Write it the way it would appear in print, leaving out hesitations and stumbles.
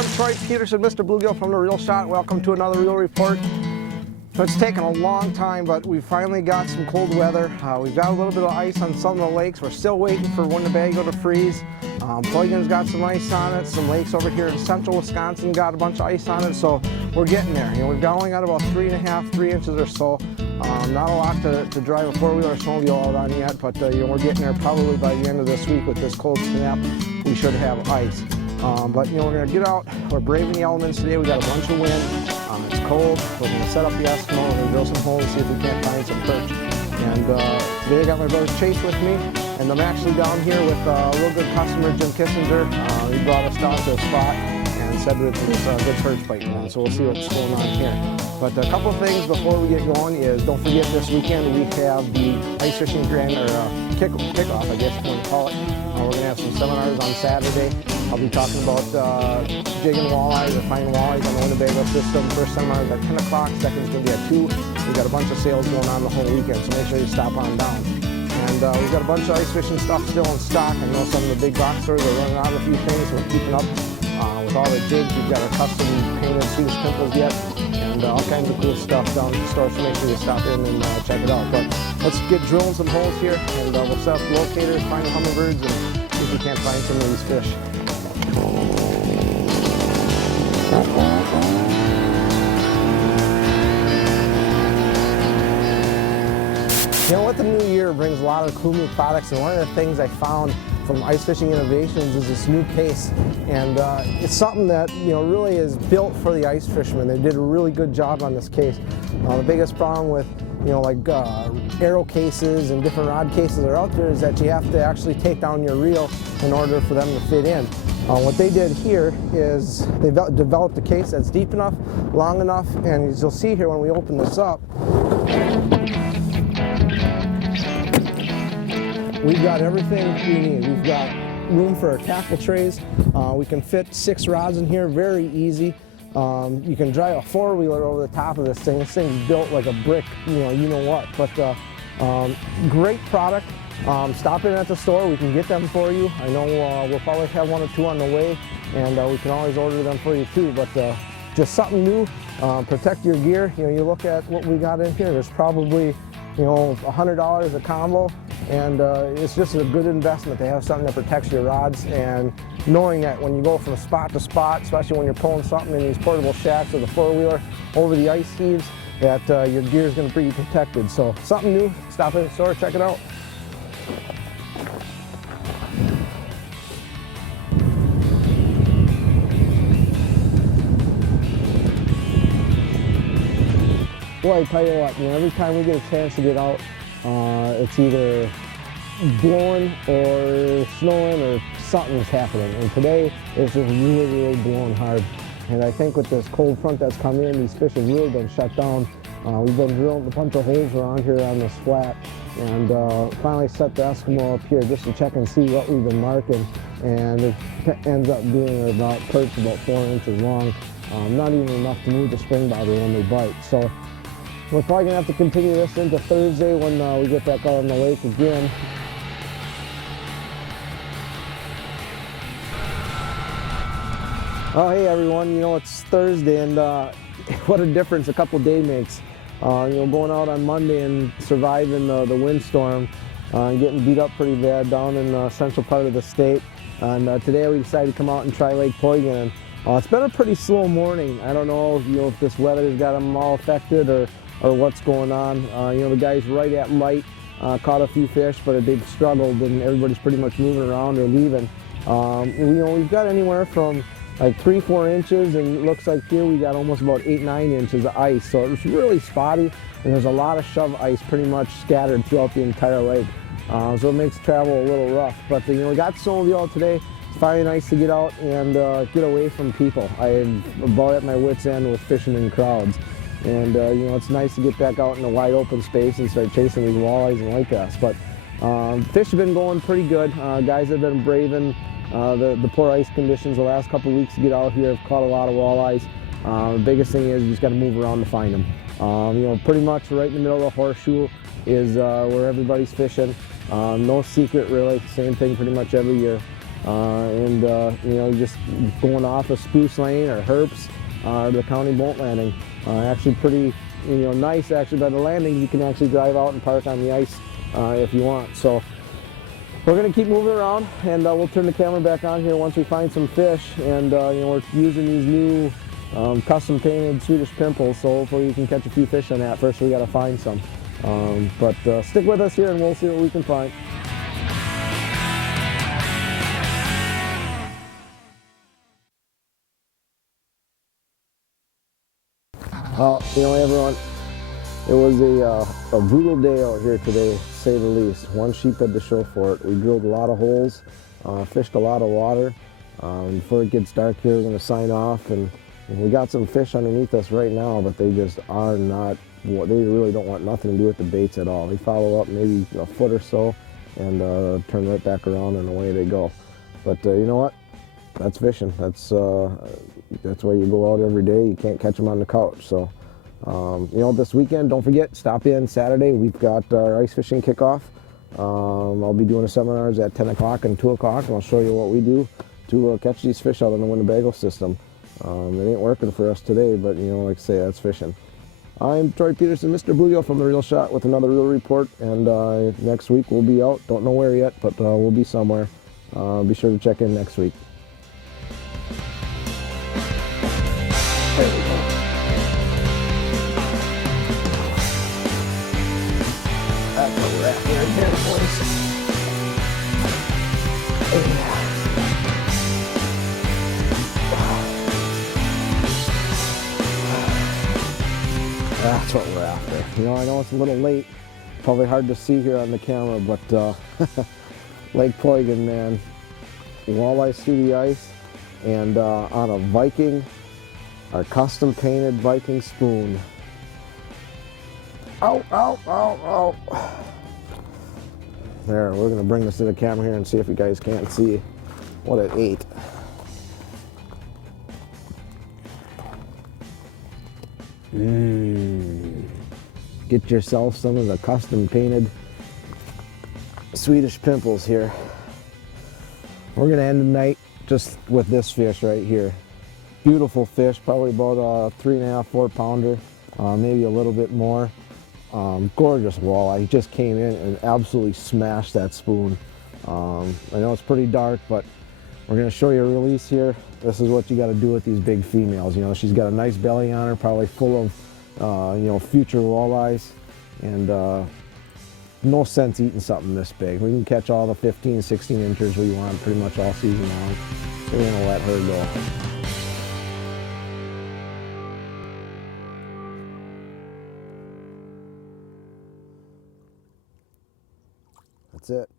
everyone, Troy Peterson, Mr. Bluegill from The Reel Shot. Welcome to another Reel Report. So it's taken a long time, but we finally got some cold weather. We've got a little bit of ice on some of the lakes. We're still waiting for Winnebago to freeze. Poygan's got some ice on it. Some lakes over here in central Wisconsin got a bunch of ice on it, so we're getting there. You know, we've only got about 3 inches or so. Not a lot to drive a four-wheeler or snowmobile out on yet, but you know, we're getting there probably by the end of this week with this cold snap. We should have ice. But you know, we're gonna get out. We're braving the elements today. We got a bunch of wind. It's cold. We're gonna set up the Eskimo. We're gonna drill some holes, see if we can't find some perch. And today I got my brother Chase with me, and I'm actually down here with a real good customer, Jim Kissinger. He brought us down to a spot and said that it's a good perch biting on. So we'll see what's going on here. But a couple things before we get going is, don't forget this weekend we have the ice fishing kickoff, I guess you want to call it. We're going to have some seminars on Saturday. I'll be talking about jigging walleyes or finding walleyes on the Winnebago system. First seminar is at 10 o'clock, second is going to be at 2. We've got a bunch of sales going on the whole weekend, so make sure you stop on down. And we've got a bunch of ice fishing stuff still in stock. I know some of the big box stores are running out of a few things, so we're keeping up with all the jigs. We've got our custom painted Swedish pimples yet, and all kinds of cool stuff down at the store, so make sure you stop in and check it out. But let's get drilling some holes here, and we'll set up locators, find the hummingbirds, and see if we can't find some of these fish. You know what, the new year brings a lot of cool new products, and one of the things I found from Ice Fishing Innovations is this new case, and it's something that, you know, really is built for the ice fishermen. They did a really good job on this case. The biggest problem with, you know, like arrow cases and different rod cases that are out there is that you have to actually take down your reel in order for them to fit in. What they did here is they developed a case that's deep enough, long enough, and as you'll see here when we open this up, we've got everything we need. We've got room for our tackle trays. We can fit 6 rods in here, very easy. You can drive a four-wheeler over the top of this thing. This thing's built like a brick, you know what. But great product. Stop in at the store. We can get them for you. I know we'll probably have 1 or 2 on the way, and we can always order them for you too. But just something new. Protect your gear. You know, you look at what we got in here. There's probably, you know, $100 a combo. And it's just a good investment to have something that protects your rods, and knowing that when you go from spot to spot, especially when you're pulling something in these portable shacks or the four-wheeler over the ice heaves, that your gear is going to be protected. So something new, stop in the store, check it out. Boy, I tell you what, you know, every time we get a chance to get out, it's either blowing or snowing or something's happening. And today it's just really blowing hard. And I think with this cold front that's come in, these fish have really been shut down. We've been drilling a bunch of holes around here on this flat, and finally set the Eskimo up here just to check and see what we've been marking. And it ends up being about perch about 4 inches long. Not even enough to move the spring bobber when they bite. So we're probably going to have to continue this into Thursday when we get back out on the lake again. Oh, hey everyone, you know, it's Thursday, and what a difference a couple days makes. You know, going out on Monday and surviving the windstorm and getting beat up pretty bad down in the central part of the state. And today we decided to come out and try Lake Poygan. And it's been a pretty slow morning. I don't know, if this weather's got them all affected or what's going on. You know, the guys right at light caught a few fish, but they've struggled, and everybody's pretty much moving around or leaving. You know, we've got anywhere from like 3-4 inches, and it looks like here we got almost about 8-9 inches of ice. So it's really spotty, and there's a lot of shove ice pretty much scattered throughout the entire lake. So it makes travel a little rough. But you know, we got snowmobile today. It's finally nice to get out and get away from people. I'm about at my wit's end with fishing in crowds. And you know, it's nice to get back out in a wide open space and start chasing these walleyes and lake bass. But fish have been going pretty good. Guys have been braving the poor ice conditions the last couple of weeks to get out here. Have caught a lot of walleyes. The biggest thing is you just got to move around to find them. You know, pretty much right in the middle of the horseshoe is where everybody's fishing. No secret really, same thing pretty much every year. and you know, just going off of Spruce Lane or Herps to the county boat landing. Actually pretty, you know, nice actually by the landing. You can actually drive out and park on the ice if you want. So we're going to keep moving around, and we'll turn the camera back on here once we find some fish. And you know, we're using these new custom painted Swedish pimples, so hopefully you can catch a few fish on that. First we got to find some, but stick with us here and we'll see what we can find. Well, you know, everyone, it was a brutal day out here today, to say the least. One sheephead to show for it. We drilled a lot of holes, fished a lot of water. Before it gets dark here, we're going to sign off, and we got some fish underneath us right now, but they just are not, they really don't want nothing to do with the baits at all. They follow up maybe a foot or so and turn right back around, and away they go. But you know what? That's fishing. That's why you go out every day. You can't catch them on the couch. So, you know, this weekend, don't forget, stop in Saturday. We've got our ice fishing kickoff. I'll be doing the seminars at 10 o'clock and 2 o'clock, and I'll show you what we do to catch these fish out in the Winnebago system. It ain't working for us today, but, you know, like I say, that's fishing. I'm Troy Peterson, Mr. Bluegill from The Reel Shot, with another reel report, and next week we'll be out. Don't know where yet, but we'll be somewhere. Be sure to check in next week. There we go. That's what we're at here again, boys. That's what we're after. You know, I know it's a little late, probably hard to see here on the camera, but Lake Poygan, man, walleye through the ice, and on a Viking, our custom painted Viking spoon. Ow, ow, ow, ow. There, we're gonna bring this to the camera here and see if you guys can't see what it ate. Get yourself some of the custom painted Swedish pimples here. We're gonna end the night just with this fish right here. Beautiful fish, probably about a 3.5, 4 pounder, maybe a little bit more. Gorgeous walleye. He just came in and absolutely smashed that spoon. I know it's pretty dark, but we're gonna show you a release here. This is what you gotta do with these big females. You know, she's got a nice belly on her, probably full of, you know, future walleyes, and no sense eating something this big. We can catch all the 15, 16 inches we want pretty much all season long. So we're gonna let her go. That's it.